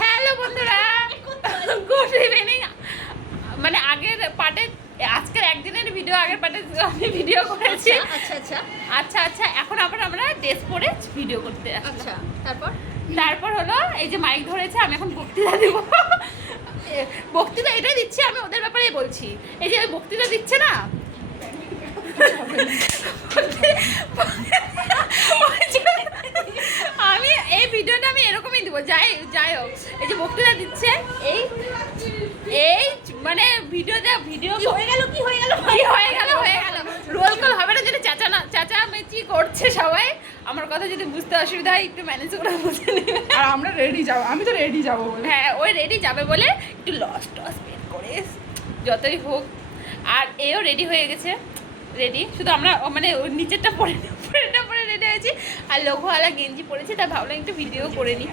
Hello বন্ধুরা, good evening. মানে আগের পার্টে, আজকের একদিনের ভিডিও, আগের পার্টে আমি ভিডিও করেছি। আচ্ছা, এখন আবার আমরা ড্রেস পরে ভিডিও করতে আসছি। আচ্ছা, তারপর হলো এই যে মাইক ধরেছে, আমি এখন বক্তৃতা দেবো। বক্তৃতা এটাই দিচ্ছি, আমি ওদের ব্যাপারে বলছি। এই যে বক্তৃতা দিচ্ছে না, আমি এই ভিডিওটা আমি এরকমই দিব। যাই হোক, এই যে বক্তৃতা দিচ্ছে, এই মানে ভিডিও হয়ে গেল রোল কল হবে না, যেটা চেঁচামেচি করছে সবাই। আমার কথা যদি বুঝতে অসুবিধা হয় একটু ম্যানেজ করে বুঝে নেবে। আর আমরা রেডি যাব, আমি তো রেডি যাব। হ্যাঁ, ওই রেডি যাবে বলে একটু লস টস বের করে যতই হোক। আর এও রেডি হয়ে গেছে, রেডি। শুধু আমরা মানে ওর নিচেরটা পরে রেডি হয়েছি, আর লঘুওয়ালা গেঞ্জি পরেছি। তা ভাবলাম একটু ভিডিও করে নিই।